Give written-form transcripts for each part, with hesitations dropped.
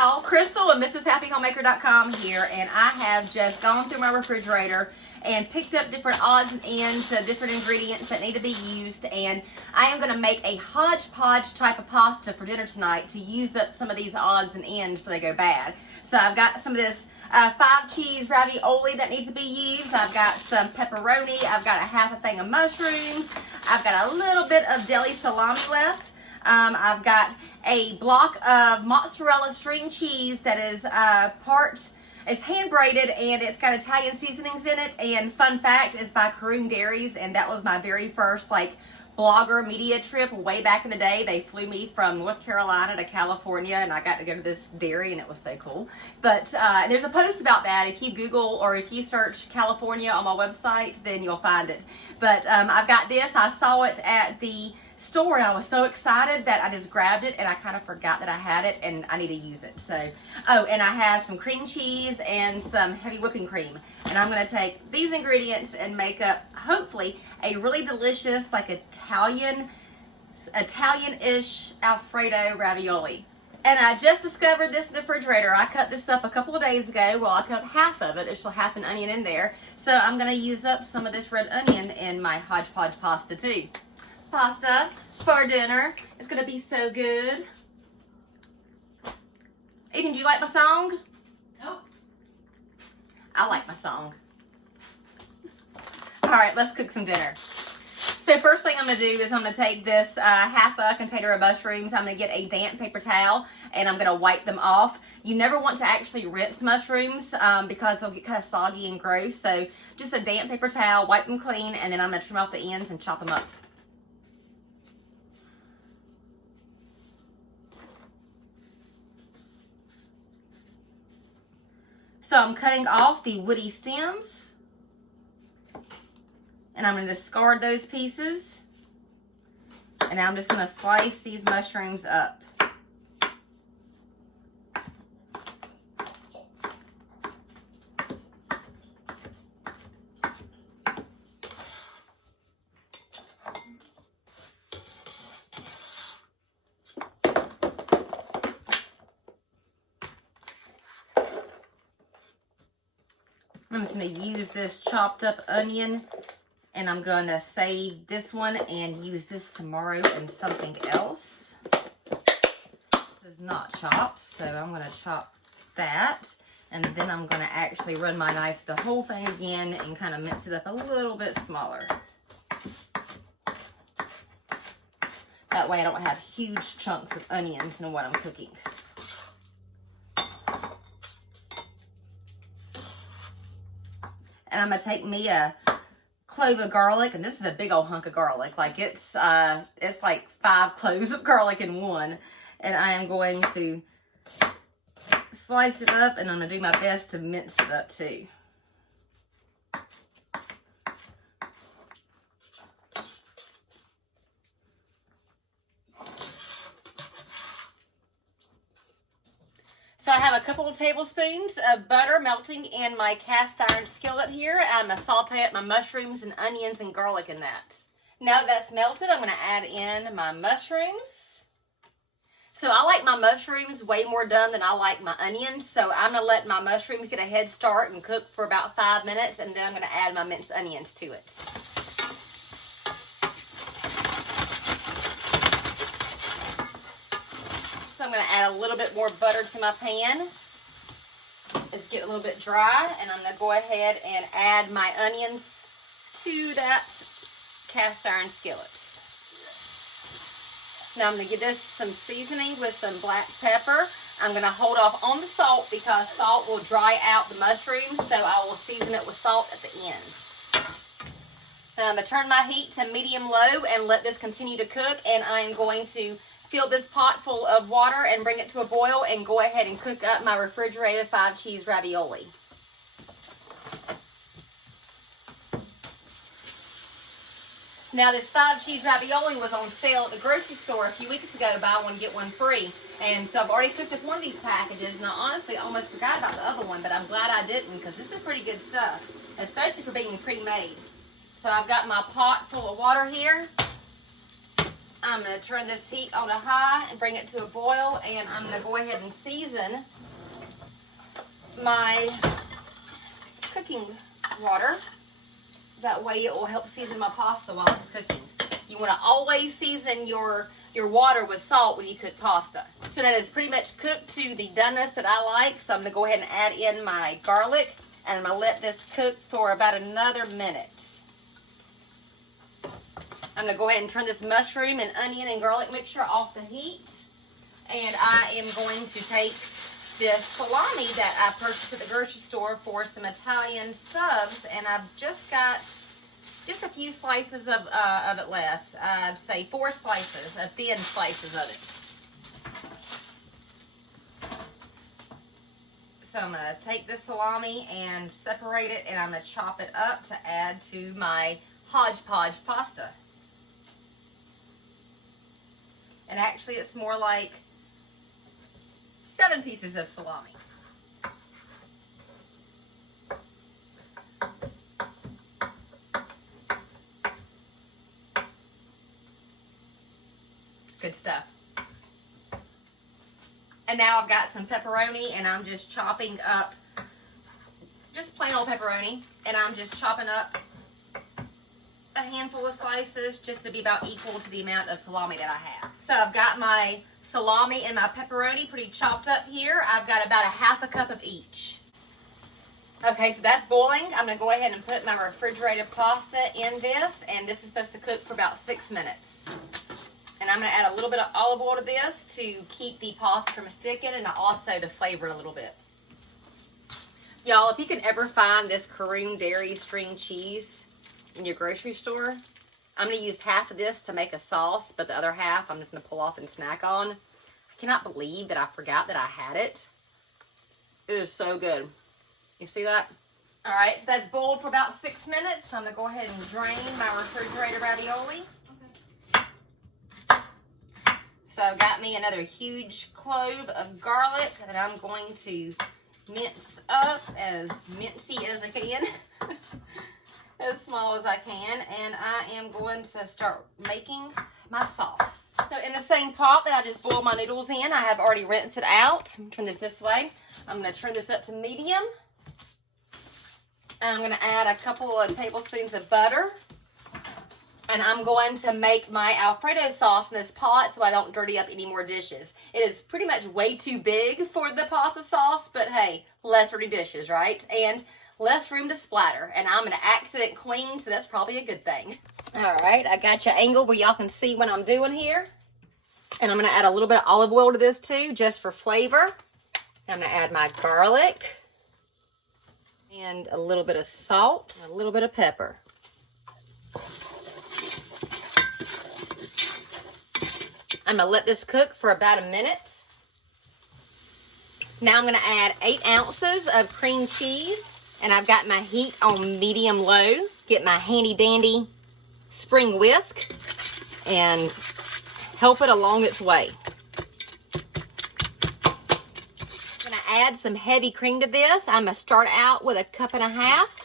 y'all, Crystal and MrsHappyHomemaker.com here, and I have just gone through my refrigerator and picked up different odds and ends of different ingredients that need to be used, and I am going to make a hodgepodge type of pasta for dinner tonight to use up some of these odds and ends before they go bad. So I've got some of this 5-cheese ravioli that needs to be used. I've got some pepperoni. I've got a half a thing of mushrooms. I've got a little bit of deli salami left. I've got a block of mozzarella string cheese that is it's hand braided and it's got Italian seasonings in it. And fun fact, it's by Caroon Dairies, and that was my very first blogger media trip way back in the day. They flew me from North Carolina to California, and I got to go to this dairy, and it was so cool. But there's a post about that. If you Google or if you search California on my website, then you'll find it. But I've got this. I saw it at the store, and I was so excited that I just grabbed it, and I kind of forgot that I had it, and I need to use it. So, oh, and I have some cream cheese and some heavy whipping cream, and I'm going to take these ingredients and make up, hopefully, a really delicious, Italian-ish Alfredo ravioli. And I just discovered this in the refrigerator. I cut this up a couple of days ago. Well, I cut half of it. There's still half an onion in there. So I'm going to use up some of this red onion in my hodgepodge pasta too. Pasta for dinner. It's going to be so good. Ethan, do you like my song? Nope. I like my song. All right, let's cook some dinner. So first thing I'm going to do is I'm going to take this half a container of mushrooms. I'm going to get a damp paper towel and I'm going to wipe them off. You never want to actually rinse mushrooms because they'll get kind of soggy and gross. So just a damp paper towel, wipe them clean, and then I'm going to trim off the ends and chop them up. So I'm cutting off the woody stems, and I'm going to discard those pieces, and now I'm just going to slice these mushrooms up. I'm just going to use this chopped up onion, and I'm going to save this one and use this tomorrow in something else. This is not chopped, so I'm going to chop that, and then I'm going to actually run my knife the whole thing again and kind of mince it up a little bit smaller. That way I don't have huge chunks of onions in what I'm cooking. And I'm going to take me a clove of garlic, and this is a big old hunk of garlic. It's like 5 cloves of garlic in one. And I am going to slice it up, and I'm going to do my best to mince it up too. So I have a couple of tablespoons of butter melting in my cast iron skillet here. I'm going to saute up my mushrooms and onions and garlic in that. Now that's melted, I'm going to add in my mushrooms. So I like my mushrooms way more done than I like my onions. So I'm going to let my mushrooms get a head start and cook for about 5 minutes, and then I'm going to add my minced onions to it. So I'm going to add a little bit more butter to my pan. It's getting a little bit dry, and I'm going to go ahead and add my onions to that cast iron skillet. Now I'm going to give this some seasoning with some black pepper. I'm going to hold off on the salt because salt will dry out the mushrooms, so I will season it with salt at the end. Now I'm going to turn my heat to medium-low and let this continue to cook, and I am going to fill this pot full of water and bring it to a boil and go ahead and cook up my refrigerated 5-cheese ravioli. Now this 5-cheese ravioli was on sale at the grocery store a few weeks ago, buy one get one free. And so I've already cooked up one of these packages, and I honestly almost forgot about the other one, but I'm glad I didn't because this is pretty good stuff, especially for being pre-made. So I've got my pot full of water here. I'm going to turn this heat on to high and bring it to a boil, and I'm going to go ahead and season my cooking water. That way it will help season my pasta while it's cooking. You want to always season your water with salt when you cook pasta. So that is pretty much cooked to the doneness that I like. So I'm going to go ahead and add in my garlic, and I'm going to let this cook for about another minute. I'm going to go ahead and turn this mushroom and onion and garlic mixture off the heat. And I am going to take this salami that I purchased at the grocery store for some Italian subs, and I've just got just a few slices of it left. I'd say 4 slices, thin slices of it. So I'm going to take this salami and separate it, and I'm going to chop it up to add to my hodgepodge pasta. And actually it's more like 7 pieces of salami. Good stuff. And now I've got some pepperoni, and I'm just chopping up just plain old pepperoni, and I'm just chopping up a handful of slices just to be about equal to the amount of salami that I have. So I've got my salami and my pepperoni pretty chopped up here. I've got about a half a cup of each. Okay, so that's boiling. I'm going to go ahead and put my refrigerated pasta in this, and this is supposed to cook for about 6 minutes. And I'm going to add a little bit of olive oil to this to keep the pasta from sticking, and also to flavor it a little bit. Y'all, if you can ever find this Caroon Dairy string cheese in your grocery store, I'm going to use half of this to make a sauce, but the other half I'm just going to pull off and snack on. I cannot believe that I forgot that I had it. It is so good. You see that? Alright, so that's boiled for about 6 minutes. So I'm going to go ahead and drain my refrigerated ravioli. So I've got me another huge clove of garlic that I'm going to mince up as mincy as I can. As small as I can. And I am going to start making my sauce. So in the same pot that I just boiled my noodles in, I have already rinsed it out. Turn this way. I'm going to turn this up to medium. And I'm going to add a couple of tablespoons of butter. And I'm going to make my Alfredo sauce in this pot so I don't dirty up any more dishes. It is pretty much way too big for the pasta sauce, but hey, less dirty dishes, right? And less room to splatter. And I'm an accident queen, so that's probably a good thing. All right, I got you angled where y'all can see what I'm doing here. And I'm going to add a little bit of olive oil to this too, just for flavor. I'm going to add my garlic. And a little bit of salt, a little bit of pepper. I'm going to let this cook for about a minute. Now I'm going to add 8 ounces of cream cheese. And I've got my heat on medium-low. Get my handy-dandy spring whisk and help it along its way. I'm going to add some heavy cream to this. I'm going to start out with 1.5 cups.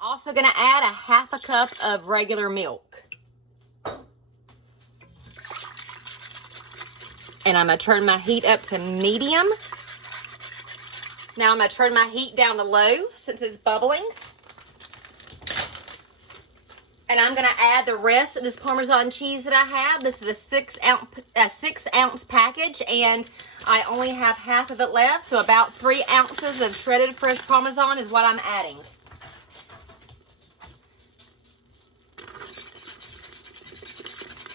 Also going to add 1/2 cup of regular milk. And I'm going to turn my heat up to medium. Now I'm going to turn my heat down to low since it's bubbling. And I'm going to add the rest of this Parmesan cheese that I have. This is a 6 ounce package, and I only have half of it left. So about 3 ounces of shredded fresh Parmesan is what I'm adding.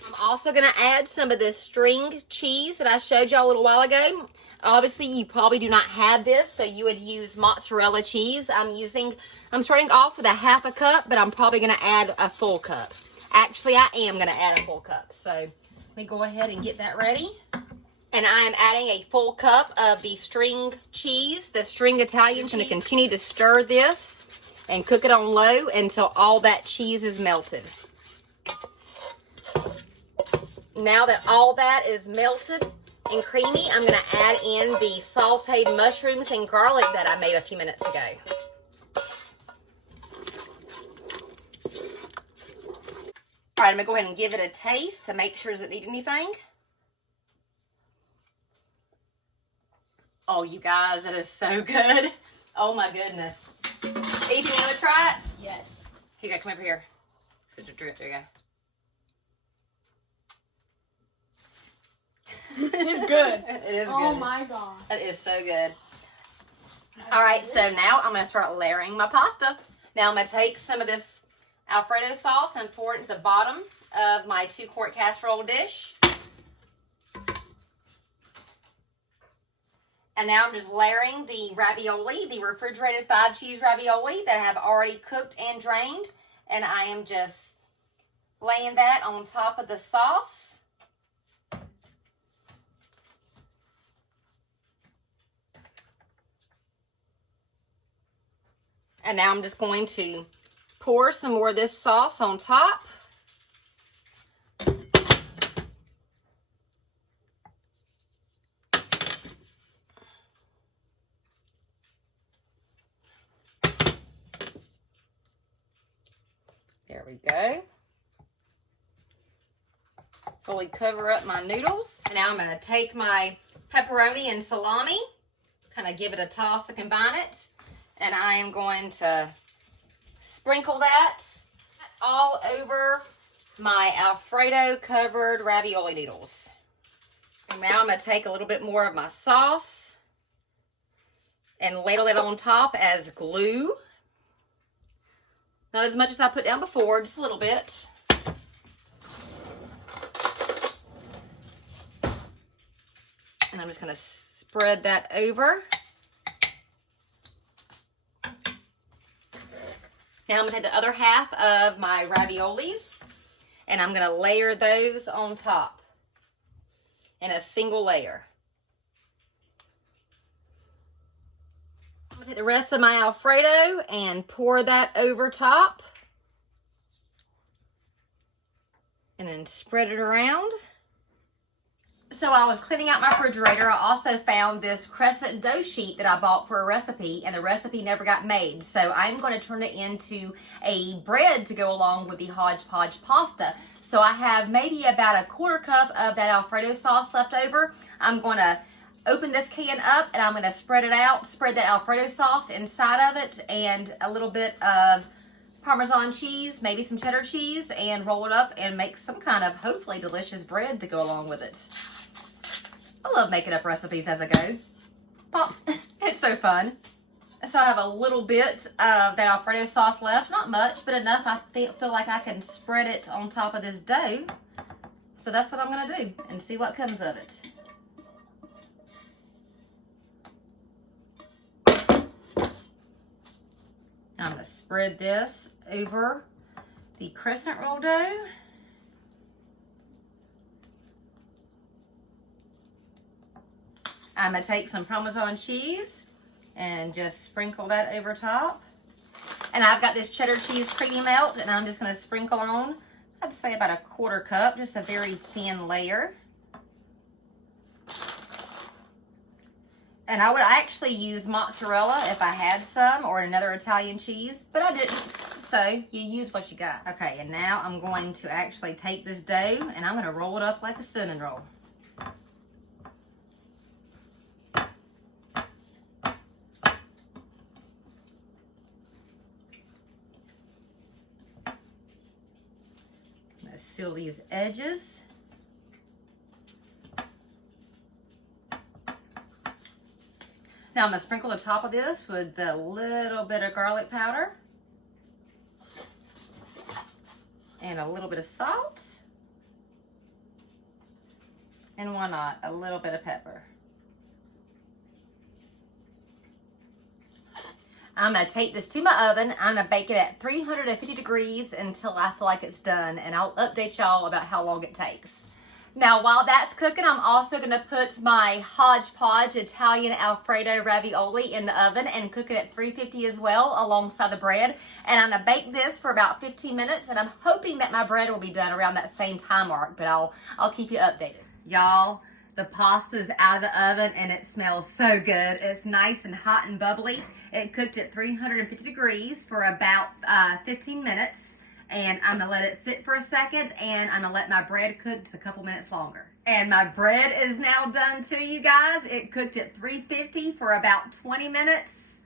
I'm also going to add some of this string cheese that I showed y'all a little while ago. Obviously, you probably do not have this, so you would use mozzarella cheese. I'm starting off with 1/2 cup, but I'm probably going to add a full cup. Actually, I am going to add a full cup. So let me go ahead and get that ready. And I am adding a full cup of the string cheese, the string Italian. I'm going to continue to stir this and cook it on low until all that cheese is melted. Now that all that is melted and creamy, I'm going to add in the sauteed mushrooms and garlic that I made a few minutes ago. right, I'm gonna go ahead and give it a taste to make sure it doesn't need anything. Oh, you guys, that is so good. Oh my goodness. Ethan, you want to try it? Yes. Here you go, come over here. There you go. It's good. It is good. Oh my god. It is so good. All right, so now I'm going to start layering my pasta. Now I'm going to take some of this Alfredo sauce and pour it into the bottom of my 2-quart casserole dish. And now I'm just layering the ravioli, the refrigerated 5-cheese ravioli that I have already cooked and drained. And I am just laying that on top of the sauce. And now I'm just going to pour some more of this sauce on top. There we go. Fully cover up my noodles. And now I'm going to take my pepperoni and salami, kind of give it a toss to combine it. And I am going to sprinkle that all over my Alfredo covered ravioli noodles. And now I'm going to take a little bit more of my sauce and ladle it on top as glue. Not as much as I put down before, just a little bit. And I'm just going to spread that over. Now I'm going to take the other half of my raviolis and I'm going to layer those on top in a single layer. I'm going to take the rest of my Alfredo and pour that over top. And then spread it around. So I was cleaning out my refrigerator. I also found this crescent dough sheet that I bought for a recipe, and the recipe never got made. So I'm going to turn it into a bread to go along with the hodgepodge pasta. So I have maybe about a 1/4 cup of that Alfredo sauce left over. I'm going to open this can up and I'm going to spread it out, spread that Alfredo sauce inside of it and a little bit of Parmesan cheese, maybe some cheddar cheese, and roll it up and make some kind of hopefully delicious bread to go along with it. I love making up recipes as I go. Pop. It's so fun. So I have a little bit of that Alfredo sauce left. Not much, but enough I feel like I can spread it on top of this dough. So that's what I'm going to do and see what comes of it. Now I'm going to spread this over the crescent roll dough. I'm going to take some Parmesan cheese and just sprinkle that over top. And I've got this cheddar cheese creamy melt and I'm just going to sprinkle on, I'd say about a 1/4 cup, just a very thin layer. And I would actually use mozzarella if I had some, or another Italian cheese, but I didn't. So you use what you got. Okay, and now I'm going to actually take this dough and I'm going to roll it up like a cinnamon roll. I'm going to seal these edges. Now I'm going to sprinkle the top of this with a little bit of garlic powder and a little bit of salt, and why not, a little bit of pepper. I'm going to take this to my oven. I'm going to bake it at 350 degrees until I feel like it's done, and I'll update y'all about how long it takes. Now, while that's cooking, I'm also going to put my hodgepodge Italian Alfredo ravioli in the oven and cook it at 350 as well alongside the bread. And I'm going to bake this for about 15 minutes, and I'm hoping that my bread will be done around that same time mark, but I'll keep you updated. Y'all, the pasta's out of the oven and it smells so good. It's nice and hot and bubbly. It cooked at 350 degrees for about 15 minutes. And I'm gonna let it sit for a second, and I'm gonna let my bread cook just a couple minutes longer. And my bread is now done too, you guys. It cooked at 350 for about 20 minutes.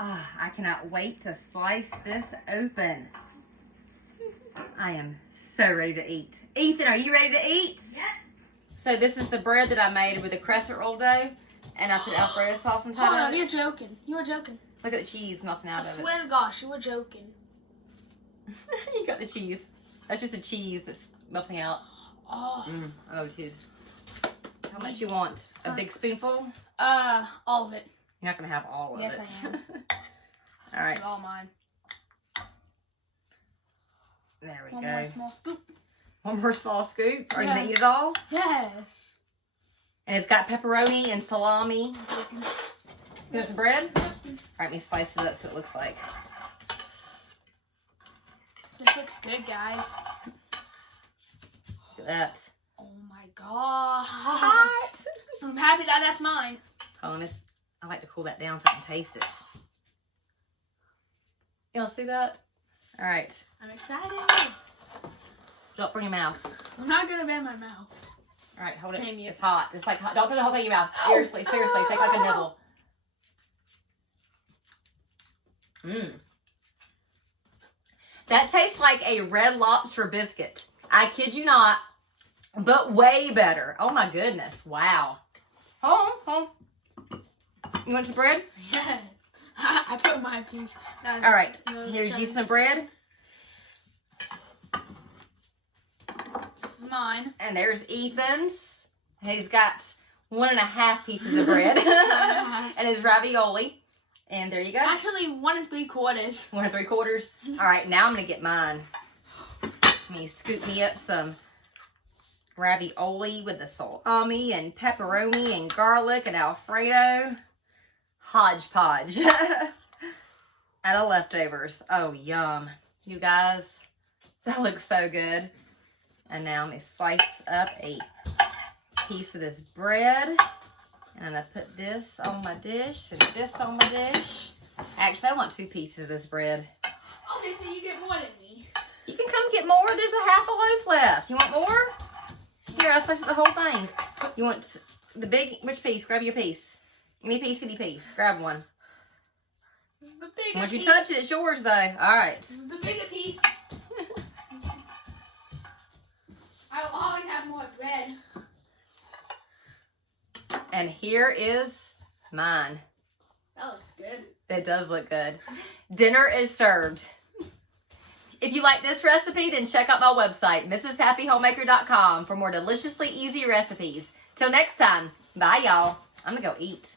Ah, I cannot wait to slice this open. I am so ready to eat. Ethan, are you ready to eat? Yeah. So this is the bread that I made with the crescent roll dough, and I put Alfredo sauce inside Hold of on, it. you're joking. You were joking. Look at the cheese melting out I of it. swear to gosh, you were joking. You got the cheese. That's just the cheese that's melting out. Oh. Oh, cheese. How much you want? A big spoonful? All of it. You're not gonna have all of Yes, it. I am. All right. It's all mine. There we One go. more small scoop. One more small scoop. Are you Yeah. gonna eat it all? Yes. And it's got pepperoni and salami. There's some bread. All right, let me slice it up so it looks like. This looks good, guys. Look at that. Oh my god. Hot. I'm happy that that's mine. Hold on, I like to cool that down so I can taste it. Y'all see that? All right. I'm excited. Don't burn your mouth. I'm not gonna ban my mouth. All right, hold it. Damn you. It's hot. It's like hot. Don't throw the whole thing in your mouth. Seriously, seriously. Take like a nibble. That tastes like a Red Lobster biscuit. I kid you not, but way better. Oh my goodness. Wow. Hold on. You want some bread? Yeah. I put my piece. All right. Here's you some bread. This is mine. And there's Ethan's. He's got 1.5 pieces of bread. And his ravioli. And there you go. Actually, 1 3/4. 1 3/4. All right, now I'm going to get mine. Let me scoop me up some ravioli with the salami and pepperoni and garlic and Alfredo. Hodgepodge. Out of leftovers. Oh, yum. You guys, that looks so good. And now I'm going to slice up a piece of this bread. And I'm going to put this on my dish and this on my dish. Actually, I want 2 pieces of this bread. Okay, so you get more than me. You can come get more. There's a half a loaf left. You want more? Here, I'll slice the whole thing. You want the big, which piece? Grab your piece. Any piece, any piece. Grab one. This is the bigger Once you piece. touch it, it's yours though. All right. This is the bigger piece. I'll always have more bread. And here is mine. That looks good. It does look good. Dinner is served. If you like this recipe, then check out my website, mrshappyhomemaker.com, for more deliciously easy recipes. Till next time, bye y'all. I'm gonna go eat.